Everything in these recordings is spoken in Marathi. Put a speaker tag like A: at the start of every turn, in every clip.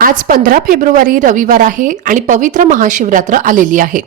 A: आज पंधरा फेब्रुवारी रविवार आहे आणि पवित्र महाशिवरात्र आलेली आहे.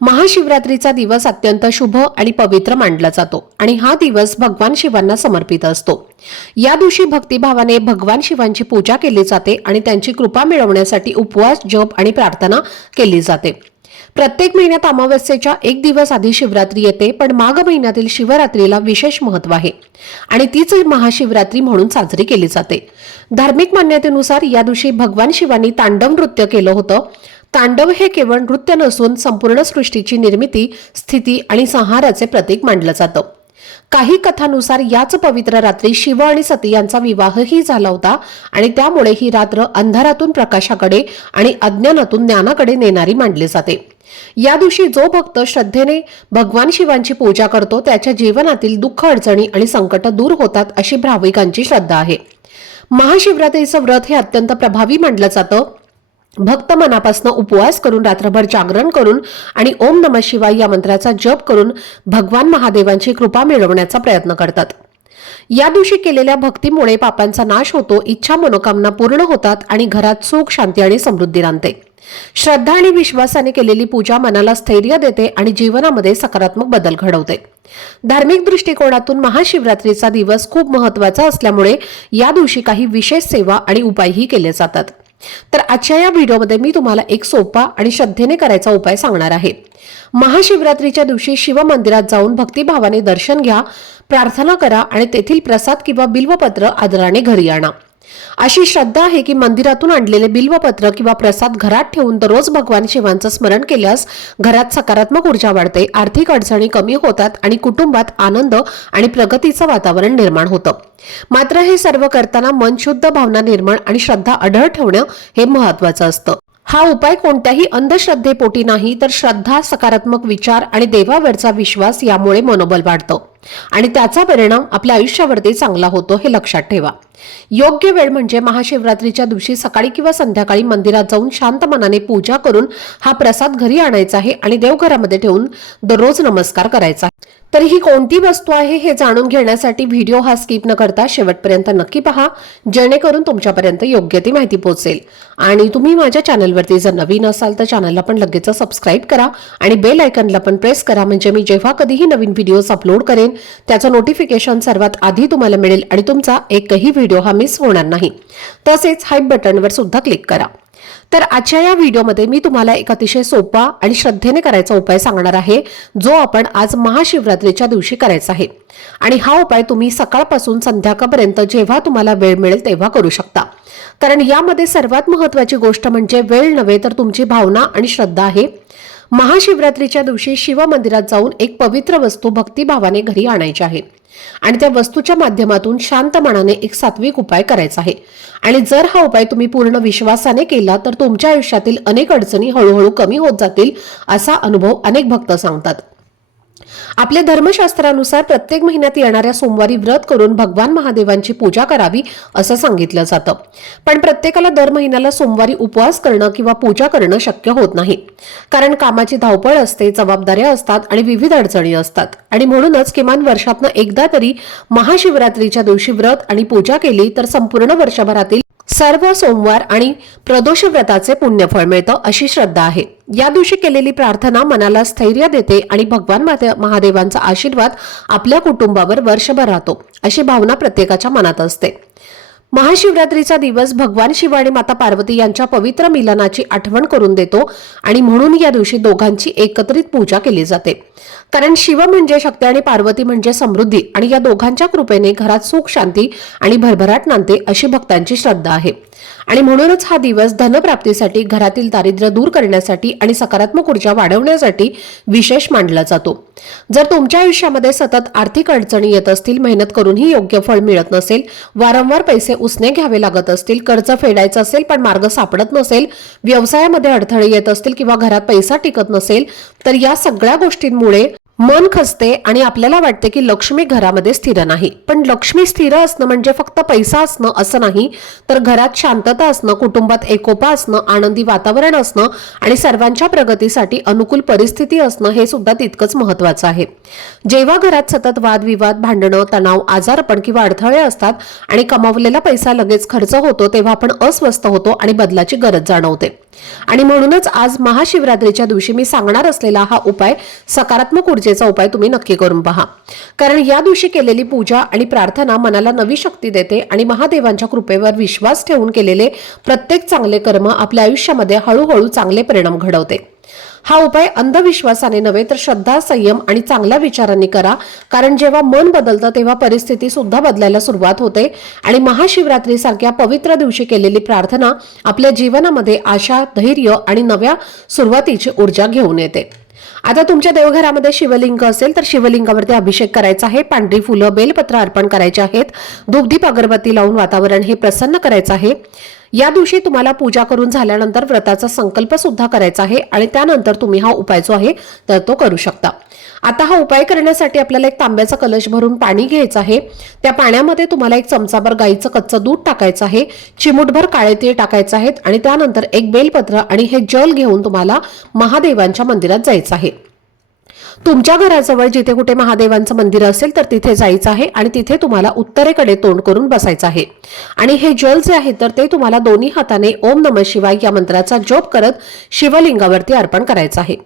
A: महाशिवरात्रीचा दिवस अत्यंत शुभ आणि पवित्र मानला जातो आणि हा दिवस भगवान शिवांना समर्पित असतो. या दिवशी भक्तिभावाने भगवान शिवांची पूजा केली जाते आणि त्यांची कृपा मिळवण्यासाठी उपवास जप आणि प्रार्थना केली जाते. प्रत्येक महिन्यात अमावस्येच्या एक दिवस आधी शिवरात्री येते पण माघ महिन्यातील शिवरात्रीला विशेष महत्त्व आहे. आणि तीच महाशिवरात्री म्हणून साजरी केली जाते. धार्मिक मान्यतेनुसार या दिवशी भगवान शिवांनी तांडव नृत्य केलं होतं. तांडव हे केवळ नृत्य नसून संपूर्ण सृष्टीची निर्मिती स्थिती आणि संहाराचे प्रतीक मानलं जातं. काही कथानुसार याच पवित्र रात्री शिव आणि सती यांचा विवाहही झाला होता आणि त्यामुळे ही रात्र अंधारातून प्रकाशाकडे आणि अज्ञानातून ज्ञानाकडे नेणारी मानली जाते. या दिवशी जो भक्त श्रद्धेने भगवान शिवांची पूजा करतो त्याच्या जीवनातील दुःख अडचणी आणि संकट दूर होतात अशी भाविकांची श्रद्धा आहे. महाशिवरात्रीचं व्रत हे अत्यंत प्रभावी मानलं जातं. भक्त मनापासून उपवास करून रात्रभर जागरण करून आणि ओम नम शिवाय या मंत्राचा जप करून भगवान महादेवांची कृपा मिळवण्याचा प्रयत्न करतात. या दिवशी केलेल्या भक्तीमुळे पापांचा नाश होतो इच्छा मनोकामना पूर्ण होतात आणि घरात सुख शांती आणि समृद्धी आणते श्रद्धा आणि विश्वासाने केलेली पूजा मनाला स्थैर्य देते आणि जीवनामध्ये सकारात्मक बदल घडवते. धार्मिक दृष्टिकोनातून महाशिवरात्रीचा दिवस खूप महत्त्वाचा असल्यामुळे या दिवशी काही विशेष सेवा आणि उपायही केले जातात. तर आजच्या या व्हिडिओमध्ये मी तुम्हाला एक सोपा आणि श्रद्धेने करायचा उपाय सांगणार आहे. महाशिवरात्रीच्या दिवशी शिव मंदिरात जाऊन भक्तिभावाने दर्शन घ्या प्रार्थना करा आणि तेथील प्रसाद किंवा बिल्वपत्र आदराने घरी आणा. अशी श्रद्धा आहे की मंदिरातून आणलेले बिल्वपत्र किंवा प्रसाद घरात ठेवून दररोज भगवान शिवांचं स्मरण केल्यास घरात सकारात्मक ऊर्जा वाढते आर्थिक अडचणी कमी होतात आणि कुटुंबात आनंद आणि प्रगतीचं वातावरण निर्माण होतं. मात्र हे सर्व करताना मन शुद्ध भावना निर्माण आणि श्रद्धा अढळ ठेवणं हे महत्वाचं असतं. हा उपाय कोणत्याही अंधश्रद्धेपोटी नाही तर श्रद्धा सकारात्मक विचार आणि देवावरचा विश्वास यामुळे मनोबल वाढतं. आणि त्याचा परिणाम आपल्या आयुष्यावरती चांगला होतो हे लक्षात ठेवा. योग्य वेळ म्हणजे महाशिवरात्रीच्या दिवशी सकाळी किंवा संध्याकाळी मंदिरात जाऊन शांत मनाने पूजा करून हा प्रसाद घरी आणायचा आहे आणि देवघरामध्ये ठेवून दररोज नमस्कार करायचा आहे. तर ही कोणती वस्तू आहे हे जाणून घेण्यासाठी व्हिडिओ हा स्किप न करता शेवटपर्यंत नक्की पहा जेणेकरून तुमच्यापर्यंत योग्य ती माहिती पोहोचेल. आणि तुम्ही माझ्या चॅनलवरती जर नवीन असाल तर चॅनलला पण लगेच सबस्क्राईब करा आणि बेल आयकनला पण प्रेस करा म्हणजे मी जेव्हा कधीही नवीन व्हिडिओज अपलोड करेन त्याचं नोटिफिकेशन सर्वात आधी तुम्हाला मिळेल आणि तुमचा एकही व्हिडिओ हा मिस होणार नाही. तसेच हाईप बटनवर सुद्धा क्लिक करा. तर आजच्या या व्हिडिओमध्ये मी तुम्हाला एक अतिशय सोपा आणि श्रद्धेने करायचा उपाय सांगणार आहे जो आपण आज महाशिवरात्रीच्या दिवशी करायचा आहे. आणि हा उपाय तुम्ही सकाळपासून संध्याकाळपर्यंत जेव्हा तुम्हाला वेळ मिळेल तेव्हा करू शकता. कारण यामध्ये सर्वात महत्वाची गोष्ट म्हणजे वेळ नव्हे तर तुमची भावना आणि श्रद्धा आहे. महाशिवरात्रीच्या दिवशी शिव मंदिरात जाऊन एक पवित्र वस्तू भक्तिभावाने घरी आणायची आहे. आणि त्या वस्तूच्या माध्यमातून शांत मनाने एक सात्विक उपाय करायचा आहे. आणि जर हा उपाय तुम्ही पूर्ण विश्वासाने केला तर तुमच्या आयुष्यातील अनेक अडचणी हळूहळू कमी होत जातील असा अनुभव अनेक भक्त सांगतात. आपल्या धर्मशास्त्रानुसार प्रत्येक महिन्यात येणाऱ्या सोमवारी व्रत करून भगवान महादेवांची पूजा करावी असं सांगितलं जातं. पण प्रत्येकाला दर महिन्याला सोमवारी उपवास करणं किंवा पूजा करणं शक्य होत नाही. कारण कामाची धावपळ असते जबाबदाऱ्या असतात आणि विविध अडचणी असतात. आणि म्हणूनच किमान वर्षातनं एकदा तरी महाशिवरात्रीच्या दिवशी व्रत आणि पूजा केली तर संपूर्ण वर्षभरातील सर्व सोमवार आणि प्रदोष व्रताचे पुण्यफळ मिळतं अशी श्रद्धा आहे. या दिवशी केलेली प्रार्थना मनाला स्थैर्य देते आणि भगवान महादेवांचा आशीर्वाद आपल्या कुटुंबावर वर्षभर राहतो अशी भावना प्रत्येकाच्या मनात असते. महाशिवरात्रीचा दिवस भगवान शिव आणि माता पार्वती यांच्या पवित्र मिलनाची आठवण करून देतो आणि म्हणून या दिवशी दोघांची एकत्रित पूजा केली जाते. कारण शिव म्हणजे शक्ती आणि पार्वती म्हणजे समृद्धी. आणि या दोघांच्या कृपेने घरात सुख शांती आणि भरभराट नांदते अशी भक्तांची श्रद्धा आहे. आणि म्हणूनच हा दिवस धनप्राप्तीसाठी घरातील दारिद्र्य दूर करण्यासाठी आणि सकारात्मक ऊर्जा वाढवण्यासाठी विशेष मानला जातो. जर तुमच्या आयुष्यामध्ये सतत आर्थिक अडचणी येत असतील मेहनत करूनही योग्य फळ मिळत नसेल वारंवार पैसे उसने घ्यावे लागत असतील कर्ज फेडायचं असेल पण मार्ग सापडत नसेल व्यवसायामध्ये अडथळे येत असतील किंवा घरात पैसा टिकत नसेल तर या सगळ्या गोष्टींमुळे मन खसते आणि आपल्याला वाटते की लक्ष्मी घरामध्ये स्थिर नाही. पण लक्ष्मी स्थिर असणं म्हणजे फक्त पैसा असणं असं नाही तर घरात शांतता असणं कुटुंबात एकोपा असणं आनंदी वातावरण असणं आणि सर्वांच्या प्रगतीसाठी अनुकूल परिस्थिती असणं हे सुद्धा तितकंच महत्वाचं आहे. जेव्हा घरात सतत वादविवाद भांडणं तणाव आजारपण किंवा अडथळे असतात आणि कमावलेला पैसा लगेच खर्च होतो तेव्हा आपण अस्वस्थ होतो आणि बदलाची गरज जाणवते. आणि म्हणूनच आज महाशिवरात्रीच्या दिवशी मी सांगणार असलेला हा उपाय सकारात्मक ऊर्जेचा उपाय तुम्ही नक्की करून पहा. कारण या दिवशी केलेली पूजा आणि प्रार्थना मनाला नवी शक्ती देते आणि महादेवांच्या कृपेवर विश्वास ठेवून केलेले प्रत्येक चांगले कर्म आपल्या आयुष्यामध्ये हळूहळू चांगले परिणाम घडवते. हा उपाय अंधविश्वासाने नव्हे तर श्रद्धा संयम आणि चांगल्या विचारांनी करा. कारण जेव्हा मन बदलतं तेव्हा परिस्थिती सुद्धा बदलायला सुरुवात होते. आणि महाशिवरात्री सारख्या पवित्र दिवशी केलेली प्रार्थना आपल्या जीवनामध्ये आशा धैर्य आणि नव्या सुरुवातीची ऊर्जा घेऊन येते. आता तुमच्या देवघरामध्ये शिवलिंग असेल तर शिवलिंगावरती अभिषेक करायचा आहे. पांढरी फुलं बेलपत्र अर्पण करायचे आहेत. दुग्धीप अगरबत्ती लावून वातावरण हे प्रसन्न करायचं आहे. या दिवशी तुम्हाला पूजा करून झाल्यानंतर व्रताचा संकल्प सुद्धा करायचा आहे आणि त्यानंतर तुम्ही हा उपाय जो आहे तर तो करू शकता. आता हा उपाय करण्यासाठी आपल्याला एक तांब्याचा कलश भरून पाणी घ्यायचं आहे. त्या पाण्यामध्ये तुम्हाला एक चमचाभर गाईचं कच्चं दूध टाकायचं आहे. चिमूटभर काळे तीळ टाकायचं आहेत आणि त्यानंतर एक बेलपत्र आणि हे जल घेऊन तुम्हाला महादेवांच्या मंदिरात जायचं आहे. तुमच्या घराजवळ जिथे कुठे महादेवांचं मंदिर असेल तर तिथे जायचं आहे आणि तिथे तुम्हाला उत्तरेकडे तोंड करून बसायचं आहे. आणि हे जल जे आहे तर ते तुम्हाला दोन्ही हाताने ओम नम शिवाय या मंत्राचा जप करत शिवलिंगावरती अर्पण करायचं आहे.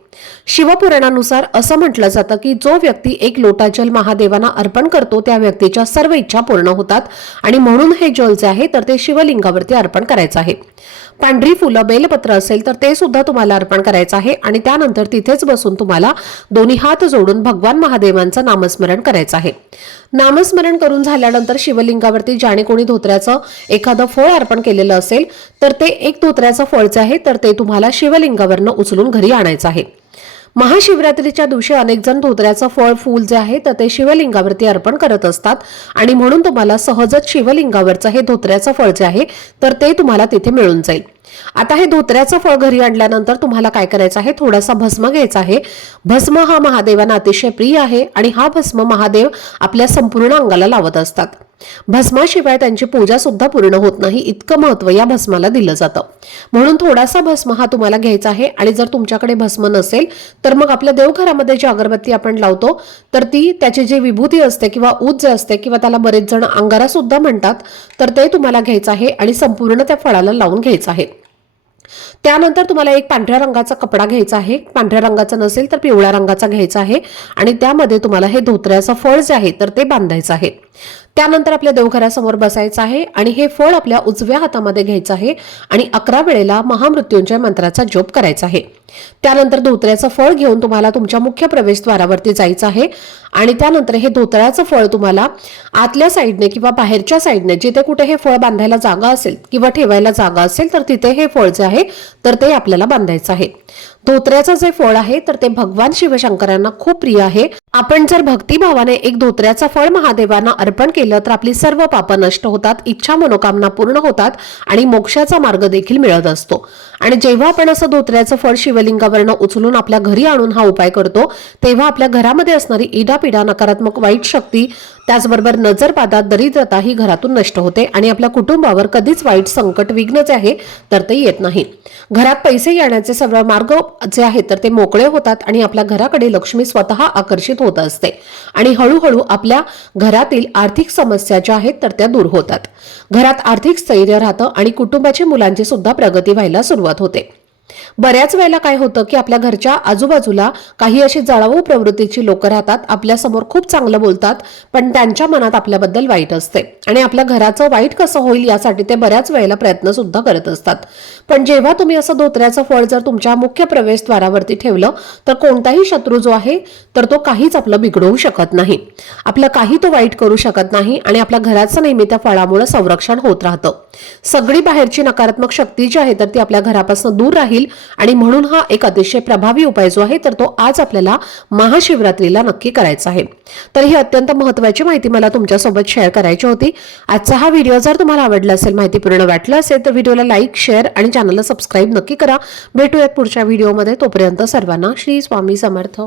A: शिवपुराणानुसार असं म्हटलं जातं की जो व्यक्ती एक लोटा जल महादेवांना अर्पण करतो त्या व्यक्तीच्या सर्व इच्छा पूर्ण होतात आणि म्हणून हे जल जे आहे तर ते शिवलिंगावरती अर्पण करायचं आहे. पांढरी फुलं बेलपत्र असेल तर ते सुद्धा तुम्हाला अर्पण करायचं आहे आणि त्यानंतर तिथेच बसून तुम्हाला दोन्ही हात जोडून भगवान महादेवांचं नामस्मरण करायचं आहे. नामस्मरण करून झाल्यानंतर शिवलिंगावरती ज्याने कोणी धोत्र्याचं एखादं फळ अर्पण केलेलं असेल तर ते एक धोत्र्याचं फळचं आहे तर ते तुम्हाला शिवलिंगावरनं उचलून घरी आणायचं आहे. महाशिवरात्रीच्या दिवशी अनेक जण धोत्र्याचं फळ फूल जे आहे तर ते शिवलिंगावरती अर्पण करत असतात. आणि म्हणून तुम्हाला सहजच शिवलिंगावरचं हे धोत्र्याचं फळ जे आहे तर ते तुम्हाला तिथे मिळून जाईल. आता हे धोत्र्याचं फळ घरी आणल्यानंतर तुम्हाला काय करायचं आहे? थोडासा भस्म घ्यायचा आहे. भस्म हा महादेवांना अतिशय प्रिय आहे आणि हा भस्म महादेव आपल्या संपूर्ण अंगाला लावत असतात. भस्माशिवाय त्यांची पूजा सुद्धा पूर्ण होत नाही. इतकं महत्त्व या भस्माला दिलं जातं. म्हणून थोडासा भस्म हा तुम्हाला घ्यायचा आहे आणि जर तुमच्याकडे भस्म नसेल तर मग आपल्या देवघरामध्ये जी अगरबत्ती आपण लावतो तर ती त्याची जी विभूती असते किंवा ऊत जे असते किंवा त्याला बरेच जण अंगारा सुद्धा म्हणतात तर ते तुम्हाला घ्यायचं आहे आणि संपूर्ण त्या फळाला लावून घ्यायचं आहे. त्यानंतर तुम्हाला एक पांढऱ्या रंगाचा कपडा घ्यायचा आहे. पांढऱ्या रंगाचा नसेल तर पिवळ्या रंगाचा घ्यायचा आहे. आणि त्यामध्ये तुम्हाला हे धोत्र्याचं फळ जे आहे तर ते बांधायचं आहे. त्यानंतर आपल्या देवघरासमोर बसायचं आहे आणि हे फळ आपल्या उजव्या हातामध्ये घ्यायचं आहे आणि अकरा वेळेला महामृत्यूंजय मंत्राचा जप करायचा आहे. त्यानंतर धोत्र्याचं फळ घेऊन तुम्हाला तुमच्या मुख्य प्रवेशद्वारावरती जायचं आहे आणि त्यानंतर हे धोत्र्याचं फळ तुम्हाला आतल्या साईडने किंवा बाहेरच्या साईडने जिथे कुठे हे फळ बांधायला जागा असेल किंवा ठेवायला जागा असेल तर तिथे हे फळ जे आहे तर ते आपल्याला बांधायचं आहे. धोत्र्याचं जे फळ आहे तर ते भगवान शिवशंकरांना खूप प्रिय आहे. आपण जर भक्तिभावाने एक धोत्र्याचं फळ महादेवांना अर्पण केलं तर आपली सर्व पापं नष्ट होतात इच्छा मनोकामना पूर्ण होतात आणि मोक्षाचा मार्ग देखील मिळत असतो. आणि जेव्हा आपण असं धोत्र्याचं फळ शिवलिंगावरनं उचलून आपल्या घरी आणून हा उपाय करतो तेव्हा आपल्या घरामध्ये असणारी इडापिडा नकारात्मक वाईट शक्ती त्याचबरोबर नजरपादा दरिद्रता ही घरातून नष्ट होते आणि आपल्या कुटुंबावर कधीच वाईट संकट विघ्न जे आहे तर ते येत नाही. घरात पैसे येण्याचे सर्व मार्ग जे आहेत तर ते मोकळे होतात आणि आपल्या घराकडे लक्ष्मी स्वतः आकर्षित होत असते. आणि हळूहळू आपल्या घरातील आर्थिक समस्या ज्या आहेत तर त्या दूर होतात. घरात आर्थिक स्थैर्य राहतं आणि कुटुंबाची मुलांची सुद्धा प्रगती व्हायला सुरुवात होते. बऱ्याच वेळेला काय होतं की आपल्या घरच्या आजूबाजूला काही अशी जळावू प्रवृत्तीची लोक राहतात आपल्यासमोर खूप चांगलं बोलतात पण त्यांच्या मनात आपल्याबद्दल वाईट असते. आणि आपल्या घराचं वाईट कसं होईल यासाठी ते बऱ्याच वेळेला प्रयत्न सुद्धा करत असतात. पण जेव्हा तुम्ही असं धोत्र्याचं फळ जर तुमच्या मुख्य प्रवेशद्वारावरती ठेवलं तर कोणताही शत्रू जो आहे तर तो काहीच आपलं बिघडवू शकत नाही. आपलं काही तो वाईट करू शकत नाही आणि आपल्या घराचं नेहमी त्या फळामुळे संरक्षण होत राहतं. सगळी बाहेरची नकारात्मक शक्ती जी आहे तर ती आपल्या घरापासून दूर राहील आणि म्हणून हा एक अतिशय प्रभावी उपाय जो आहे तर तो आज आपल्याला महाशिवरात्रीला नक्की करायचा आहे. तर ही अत्यंत महत्वाची माहिती मला तुमच्यासोबत शेअर करायची होती. आजचा हा व्हिडिओ जर तुम्हाला आवडला असेल माहितीपूर्ण वाटलं असेल तर व्हिडिओला लाईक शेअर आणि चॅनलला सबस्क्राईब नक्की करा. भेटूयात पुढच्या व्हिडिओमध्ये तोपर्यंत सर्वांना श्री स्वामी समर्थ.